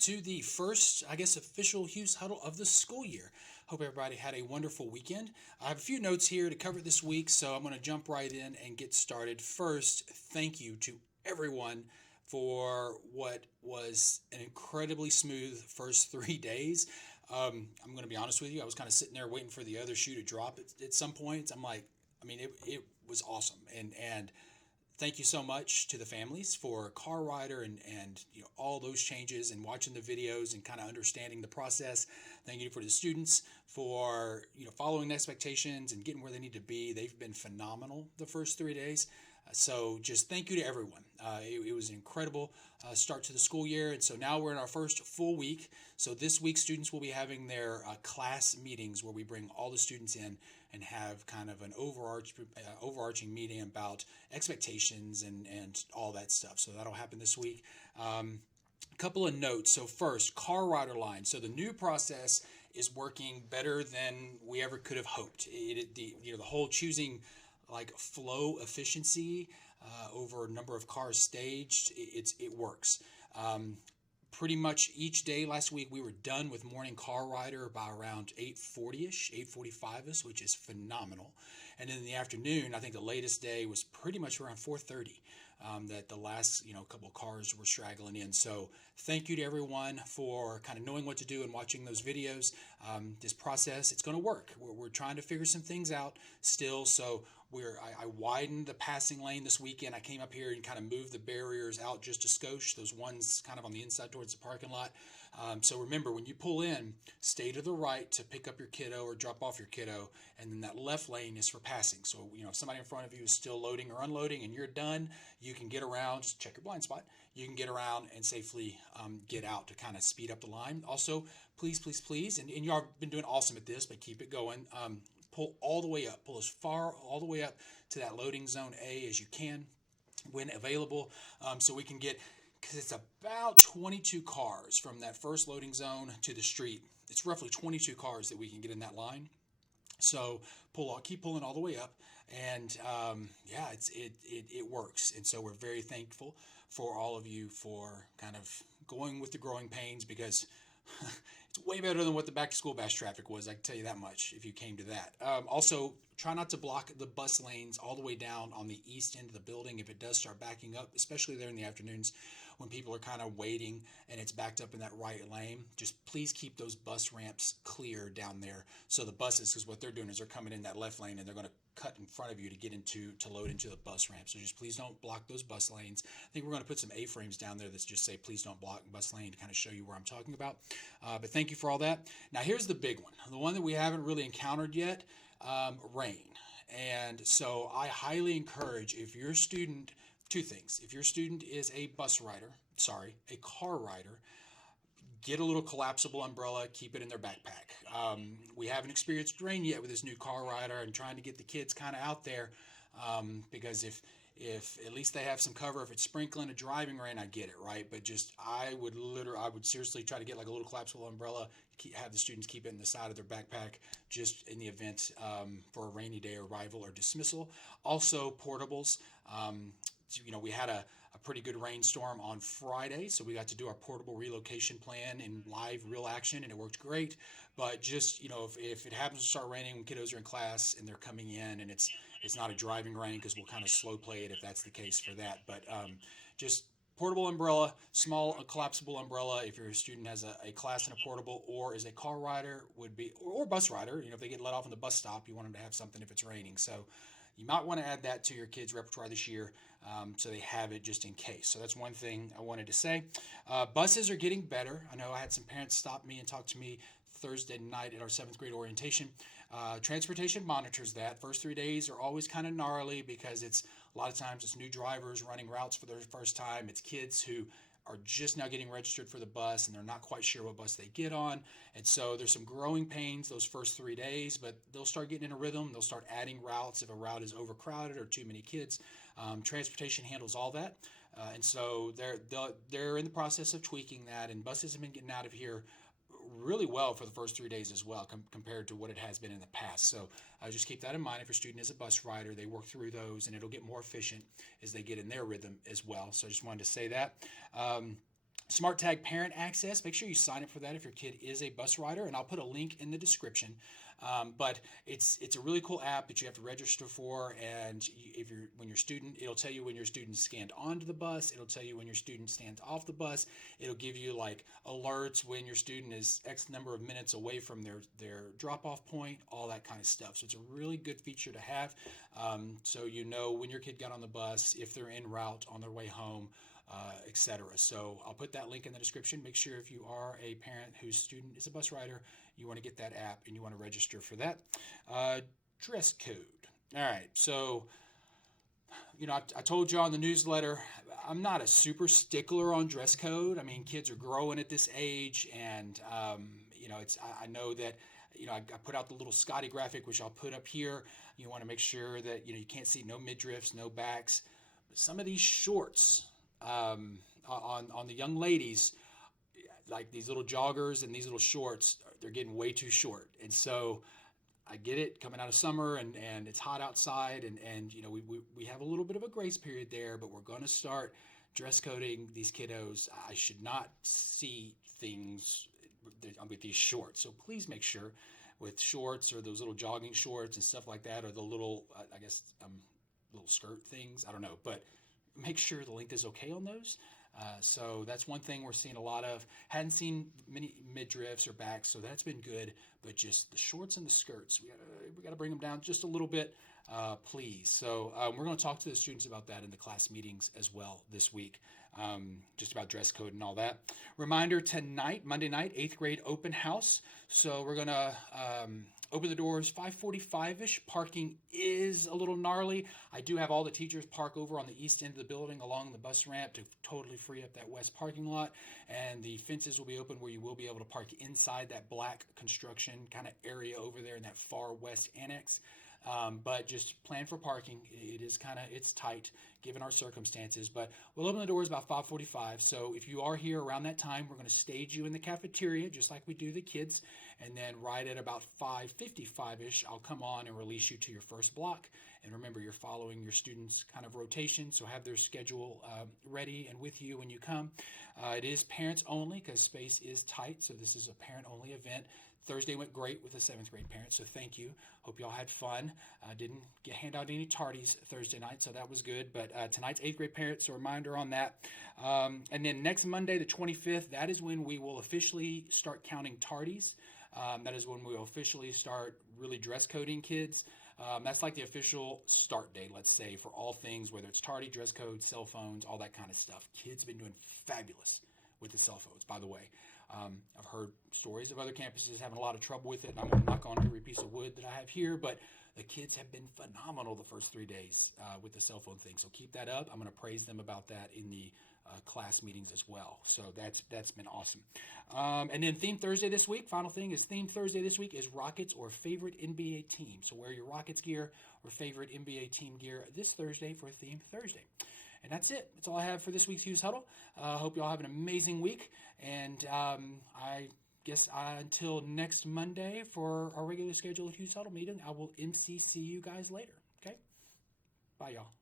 to the first, official Hughes Huddle of the school year. Hope everybody had a wonderful weekend. I have a few notes here to cover this week, so I'm going to jump right in and get started. First, thank you to everyone for what was an incredibly smooth first 3 days. I'm going to be honest with you, I was kind of sitting there waiting for the other shoe to drop at some points. It was awesome. And thank you so much to the families for Car Rider and all those changes and watching the videos and kind of understanding the process. Thank you for the students for following the expectations and getting where they need to be. They've been phenomenal the first 3 days. So just thank you to everyone. It was an incredible start to the school year, and so now we're in our first full week. So this week, students will be having their class meetings where we bring all the students in and have kind of an overarching meeting about expectations and all that stuff. So that'll happen this week. A couple of notes. So first, Car Rider line. So the new process is working better than we ever could have hoped. The whole choosing like flow efficiency over a number of cars staged, it works. Pretty much each day last week we were done with morning Car Rider by around 8:40ish, 8:45ish, which is phenomenal. And then in the afternoon, I think the latest day was pretty much around 4:30 that the last couple of cars were straggling in. So thank you to everyone for kind of knowing what to do and watching those videos. This process, it's going to work. We're trying to figure some things out still. So I widened the passing lane this weekend. I came up here and kind of moved the barriers out just a skosh, those ones kind of on the inside towards the parking lot. So remember, when you pull in, stay to the right to pick up your kiddo or drop off your kiddo, and then that left lane is for passing. So if somebody in front of you is still loading or unloading and you're done, you can get around, just check your blind spot. You can get around and safely get out to kind of speed up the line. Also, please, and y'all have been doing awesome at this, but keep it going. Pull all the way up, pull as far all the way up to that loading zone A as you can when available, so we can get, because it's about 22 cars from that first loading zone to the street. It's roughly 22 cars that we can get in that line. So keep pulling all the way up, and it works. And so we're very thankful for all of you for kind of going with the growing pains, because it's way better than what the back to school bash traffic was. I can tell you that much if you came to that. Also, try not to block the bus lanes all the way down on the east end of the building if it does start backing up, especially there in the afternoons when people are kind of waiting and it's backed up in that right lane. Just please keep those bus ramps clear down there. So the buses, because what they're doing is they're coming in that left lane and they're going to cut in front of you to load into the bus ramp. So just please don't block those bus lanes. I think we're going to put some A-frames down there that just say please don't block bus lane to kind of show you where I'm talking about. But thank you for all that. Now here's the big one, the one that we haven't really encountered yet, rain. And so I highly encourage, if your student, two things. If your student is a car rider, get a little collapsible umbrella, keep it in their backpack. We haven't experienced rain yet with this new Car Rider, and trying to get the kids kind of out there, because if at least they have some cover. If it's sprinkling a driving rain, I get it, right? But just I would seriously try to get like a little collapsible umbrella, have the students keep it in the side of their backpack, just in the event for a rainy day arrival or dismissal. Also, portables. We had a pretty good rainstorm on Friday, so we got to do our portable relocation plan in live, real action, and it worked great. But just if it happens to start raining when kiddos are in class and they're coming in, and it's not a driving rain, because we'll kind of slow play it if that's the case for that. But just portable umbrella, small collapsible umbrella. If your student has a class in a portable or is a car rider, would be or bus rider. If they get let off in the bus stop, you want them to have something if it's raining. So you might want to add that to your kids' repertoire this year, so they have it just in case. So that's one thing I wanted to say. Buses are getting better. I know I had some parents stop me and talk to me Thursday night at our 7th grade orientation. Transportation monitors that. First 3 days are always kind of gnarly, because a lot of times it's new drivers running routes for their first time. It's kids who are just now getting registered for the bus and they're not quite sure what bus they get on. And so there's some growing pains those first 3 days, but they'll start getting in a rhythm. They'll start adding routes if a route is overcrowded or too many kids. Transportation handles all that. And so they're in the process of tweaking that, and buses have been getting out of here really well for the first 3 days as well, compared to what it has been in the past. So just keep that in mind. If your student is a bus rider, they work through those, and it'll get more efficient as they get in their rhythm as well. So I just wanted to say that. SmartTag Parent Access. Make sure you sign up for that if your kid is a bus rider, and I'll put a link in the description. But it's a really cool app that you have to register for, and if you're when your student, it'll tell you when your student scanned onto the bus. It'll tell you when your student stands off the bus. It'll give you like alerts when your student is X number of minutes away from their drop off point, all that kind of stuff. So it's a really good feature to have. So you know when your kid got on the bus, if they're en route on their way home, etc. So I'll put that link in the description. Make sure if you are a parent whose student is a bus rider, you want to get that app and you want to register for that. Dress code. All right. So, I told you on the newsletter, I'm not a super stickler on dress code. I mean, kids are growing at this age, and I know that. I put out the little Scotty graphic, which I'll put up here. You want to make sure that you can't see no midriffs, no backs. But some of these shorts on the young ladies, like these little joggers and these little shorts, they're getting way too short. And so I get it, coming out of summer and it's hot outside, and we have a little bit of a grace period there, but we're going to start dress coding these kiddos. I should not see things with these shorts. So please make sure with shorts or those little jogging shorts and stuff like that, or the little, little skirt things, I don't know, but make sure the length is okay on those. So that's one thing we're seeing a lot of. Hadn't seen many midriffs or backs, so that's been good. But just the shorts and the skirts, we got to bring them down just a little bit, please. So we're going to talk to the students about that in the class meetings as well this week, just about dress code and all that. Reminder tonight, Monday night, 8th grade open house. So we're going to open the doors 5:45-ish. Parking is a little gnarly. I do have all the teachers park over on the east end of the building along the bus ramp to totally free up that west parking lot. And the fences will be open where you will be able to park inside that black construction kind of area over there in that far west annex. But just plan for parking. It's tight given our circumstances, but we'll open the doors about 5:45. So if you are here around that time, we're going to stage you in the cafeteria just like we do the kids. And then right at about 5:55-ish, I'll come on and release you to your first block. And remember, you're following your students' kind of rotation, so have their schedule ready and with you when you come. It is parents only because space is tight, so this is a parent-only event. Thursday went great with the 7th grade parents, so thank you. Hope y'all had fun. Didn't hand out any tardies Thursday night, so that was good. But tonight's 8th grade parents, so a reminder on that. And then next Monday, the 25th, that is when we will officially start counting tardies. That is when we will officially start really dress coding kids. That's like the official start date, let's say, for all things, whether it's tardy, dress code, cell phones, all that kind of stuff. Kids have been doing fabulous with the cell phones, by the way. I've heard stories of other campuses having a lot of trouble with it, and I'm going to knock on every piece of wood that I have here, but the kids have been phenomenal the first 3 days with the cell phone thing. So keep that up. I'm going to praise them about that in the class meetings as well. So that's been awesome. And then Theme Thursday this week, final thing is Theme Thursday this week is Rockets or favorite NBA team. So wear your Rockets gear or favorite NBA team gear this Thursday for Theme Thursday. And that's it. That's all I have for this week's Hughes Huddle. Hope you all have an amazing week. And I guess until next Monday for our regularly scheduled Hughes Huddle meeting, I will MCC you guys later. Okay? Bye, y'all.